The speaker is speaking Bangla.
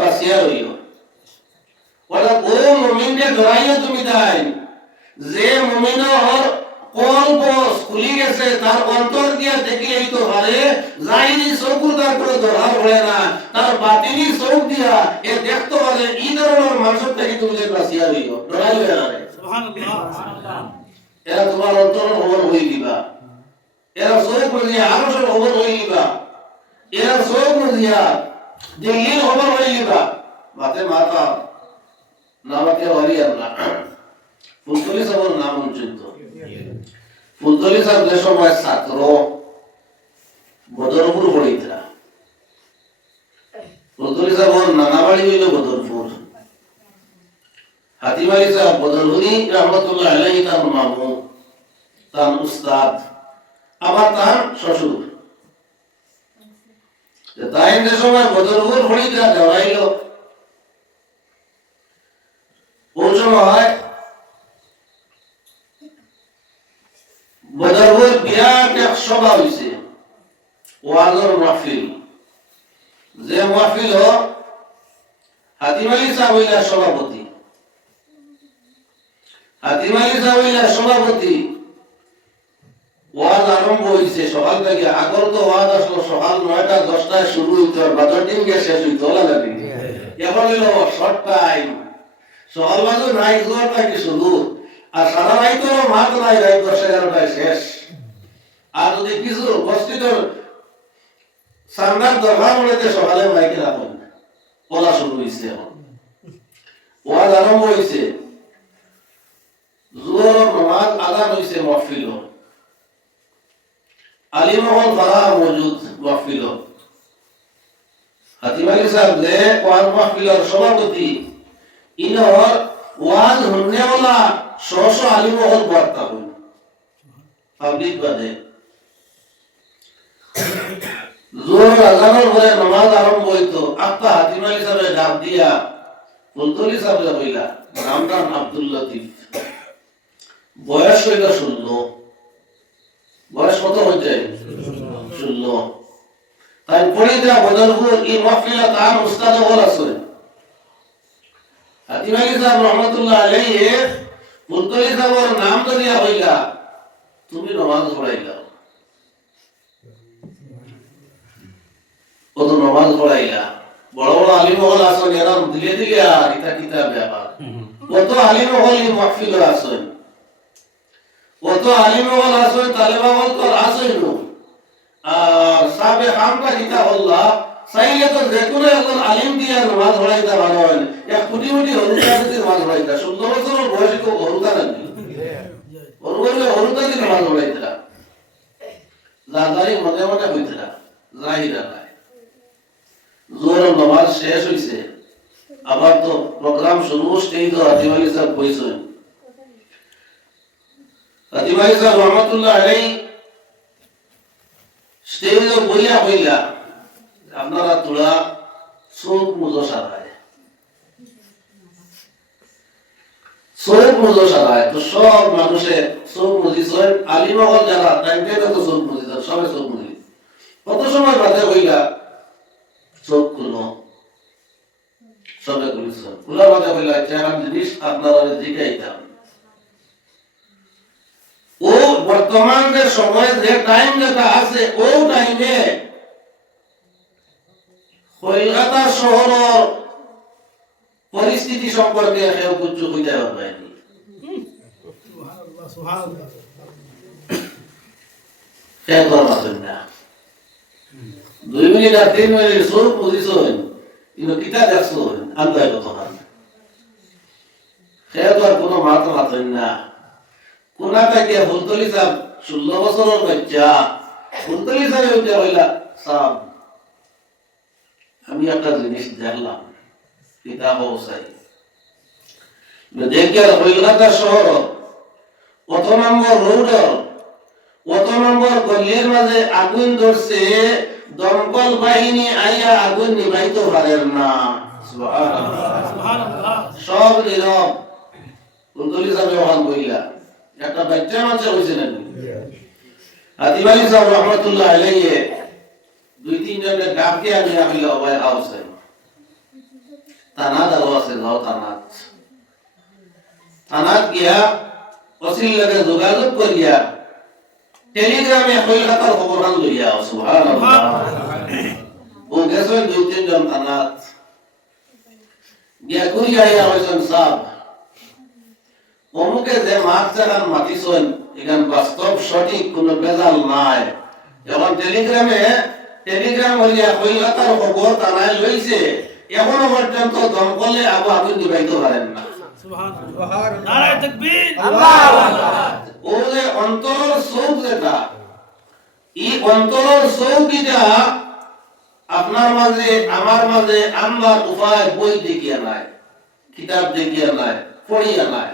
বাঁচিয়া রইল। ওরা ও মুমিনকে ডরাইও তুমি তাই, যে মুমিনের কল্প খুলি গেছে, তার অন্তর দিয়া দেখলেই তো পারে, জাহিরি চৌকু তার করে ধরা পড়ে না, তার বাতিনি চৌক দিয়া এ দেখতে পারে, এই ধরনের মানুষের থেকে তুমি বাঁচিয়া রইও, ডরাইও না। এরা তোমার অন্তর খবর হয়ে দিবা, এরা চৌক বুঝিয়া আরো সব খবর হয়ে দিবা, এরা চৌক বুঝিয়া দিল্লির খবর হয়ে দিবা। মাতে মাতা নামাকে হরি আল্লাহ ফুলতলি সাহেবের নাম উচ্চিত। ফুলতলি সাহেব যে সময় ছাত্র বদরপুর পড়িতা, ফুলতলি সাহেবের নানা বাড়ি হইল বদরপুর। হাতিম আলী সাহেব বদরপুরি রহমতুল্লাহ আলাইহি তার মামু, তার উস্তাদ, আবার তার শ্বশুর। তাই যে সময় বদরপুর পড়িতা দেওয়াইল, ওই সময় বদরপুর বিরাট এক সভা হয়েছে, ওয়াজর মাহফিল। যে মাহফিল হাতিম আলী সাহেব হইলা সভাপতি। হাতিম আলী সাহেব হইলা সভাপতি। ওয়াজ আরম্ভ হয়েছে সকাল থেকে। আগর তো ওয়াজ আসলো সকাল 9টা 10টায় শুরু হইতো, আর বাজার দিন গিয়ে শেষ হইতো লাগে। এখন হইল শর্ট টাইম, সকাল বাজু নাই 9টায় শুরু, আর সারা রাইতো মাত নাই, রাত 10-11টায় শেষ। আর যদি কিছু উপস্থিত সান্দার দরকার হলে সকালে মাইকে রাখুন, বলা শুরু হয়েছে। এখন ওয়াজ আরম্ভ হয়েছে, জোহরের নামাজ আদান হয়েছে মাহফিল। আলিমহল ফারাহ মওজুদ মাহফিল। হাতিম আলী সাহেব যে ওয়াজ মাহফিলের সভাপতি, ইনর ওয়াজ হন্নেওয়ালা শশ আলিমহল বার্তা হইল পাবলিক বাদে। জোহর আজানের পরে নামাজ আরম্ভ হইতো। আপা হাতিম আলী সাহেব ডাক দিয়া ফুলতলি সাহেব হইলা, নামটা আব্দুল লতিফ, বয়স হইল 16। বয়স কত হচ্ছে? 16। তাই পড়ে দেওয়া বদরপুর এই মাহফিলে তার উস্তাদ হল আছে হাতিম আলী সাহেব রহমতুল্লাহ আলাইহি। ফুলতলি সাহেবের নাম ধরিয়া হইলা, তুমি নামাজ পড়াইলা, কত নামাজ পড়াইলা। বড় বড় আলিম হল আসেন, এরা দিলে দিলে আর এটা কিতাব ব্যাপার। কত আলিম হল এই মাহফিলে আসেন, কত আলিম হল আসেন, তালেবা হল তো আসেন। আর সাবে খামটা কিতা হল্লা চাইলে তো যে কোনো একজন আলিম দিয়ে নামাজ পড়াইতে ভালো হয়। এক কোটি কোটি হরুতা যদি নামাজ পড়াইতা, 16 বছরের বয়সে তো হরুতা নাকি, হরুতা দিয়ে নামাজ পড়াইতা, জাদারি মনে মনে হইতা, জাহিরা নাই। জোহরের নামাজ শেষ হইছে, আবার তো প্রোগ্রাম শুরু। স্টেজ তো হাতিম আলী সাহেব বইছেন। হাতিম আলী সাহেব রহমতুল্লাহ আলাইহি স্টেজে বইয়া হইলা, আপনারা তোরা চোখ মুজো সারায়, চোখ মুজো সারায়। তো সব মানুষে চোখ মুজিছেন, আলিমহল যারা তাইতে তো চোখ মুজিছেন, সবাই চোখ মুজি। কত সময় বাদে হইলা চোখ খুলো, সবে খুলেছেন। খোলা বাদে হইলা চেহারা জিনিস আপনারা জিজ্ঞাইতাম। ও বর্তমান যে সময় যে টাইম যেটা আছে, ও টাইমে কলকাতা শহরের পরিস্থিতি সম্পর্কে কেউ কিছু বুঝতে পারেনি। 2 মিনিট আর 3 মিনিট সব পজিশন কিন্তু কিতা দেখছেন আল্লাহ কথা সে তো আর কোনো মাথা মাথেন না। কোনাটা কে ফুলতলি সাহেব 16 বছরের বাচ্চা, ফুলতলি সাহেব উঠে হইলা, সাহেব আমি একটা জিনিস দেখলাম, কিতাব চাই দেখে কলকাতা শহর কত নম্বর রোডের কত নম্বর গলির মাঝে আগুন ধরছে, দমকল বাহিনী আইয়া আগুন নিভাইতে পারেন না। সব নীরব। কুন্তলি সাহেব ওখান বইলা একটা বাচ্চা বাচ্চা হয়েছে নাকি। হাতিম আলী সাহেব রহমতুল্লাহ আলাইহি 2-3 জনের ডাক দিয়ে আমি ভাই হাউসে তানাত আরো আছে, যাও থানাত গিয়া ওসির লগে যোগাযোগ করিয়া টেলিগ্রামে কলকাতার খবরখান লইয়া সুবহানাল্লাহ ও গেছে 2-3 জন থানাত গিয়া কইয়া ইয়া হইছেন সাহেব অমুকে যে মাছ জাগান মাতিছেন এখান বাস্তব সঠিক কোনো বেজাল নাই। যখন টেলিগ্রাম হইয়া কলকাতার খবর থানায় লইছে এখনো পর্যন্ত দমকলে আগুন নিভাইতে পারেন না। নারায়ে তাকবীর, আল্লাহু আকবার। ও যে অন্তরের চৌক যেটা, এই অন্তরের চৌকিটা আপনার মাঝে আমার মাঝে আনবার উপায় বই দেখিয়া নাই, কিতাব দেখিয়া নাই, পড়িয়া নাই।